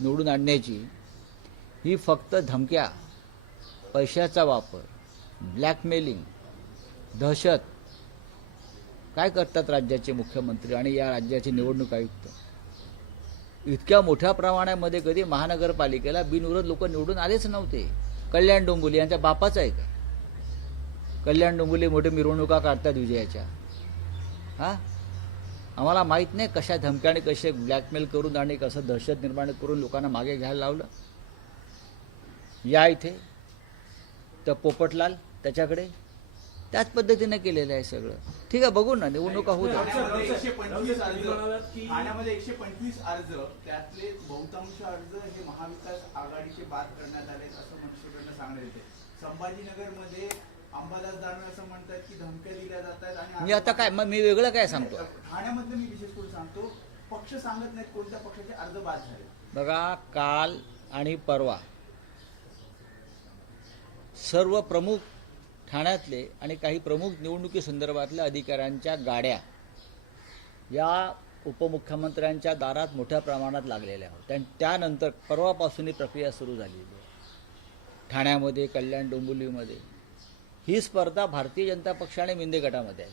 निवडून आणण्याची ही फक्त धमक्या, पैशाचा वापर, ब्लॅकमेलिंग, दहशत काय करतात राज्याचे मुख्यमंत्री आणि या राज्याचे निवडणूक आयुक्त. इतक्या मोठ्या प्रमाणामध्ये कधी महानगरपालिकेला बिनविरोध लोक निवडून आलेच नव्हते. कल्याण डोंबिवली यांच्या बापाचं आहे का? कल्याण डोंबिवली मोठे मिरवणुका काढतात विजयाच्या. हां, आम्हाला माहीत नाही कशा धमक्याने कसे ब्लॅकमेल करून आणि कसं दहशत निर्माण करून लोकांना मागे घ्यायला लावलं. या इथे तर पोपटलाल त्याच्याकडे त्याच पद्धतीने केलेलं आहे सगळं. ठीक आहे, बघू ना, निवडणुका होऊ द्या. ठाण्यामध्ये 125 अर्ज, त्यातले बहुतांश अर्ज हे महाविकास आघाडीचे बाद करण्यात आले असं मनसेकडनं सांगण्यात येते. संभाजीनगरमध्ये अंबादास दानवे असं म्हणतात की धमक्या दिल्या जातात आणि मी आता काय मग मी वेगळं काय सांगतो. ठाण्यामधलं मी विशेष करून सांगतो, पक्ष सांगत नाहीत कोणत्या पक्षाचे अर्ज बाद झाले. बघा, काल आणि परवा सर्व प्रमुख ठाण्यातले आणि काही प्रमुख निवडणुकीसंदर्भातल्या अधिकाऱ्यांच्या गाड्या या उपमुख्यमंत्र्यांच्या दारात मोठ्या प्रमाणात लागलेल्या होत्या. त्यानंतर परवापासून ही प्रक्रिया सुरू झालेली आहे. ठाण्यामध्ये, कल्याण डोंबिवलीमध्ये ही स्पर्धा भारतीय जनता पक्ष आणि मिंदे गटामध्ये आहे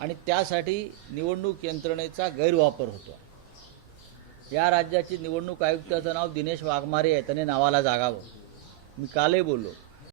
आणि त्यासाठी निवडणूक यंत्रणेचा गैरवापर होतो. या राज्याचे निवडणूक आयुक्ताचं नाव दिनेश वाघमारे आहे, त्याने नावाला जागावं. मी कालही बोललो,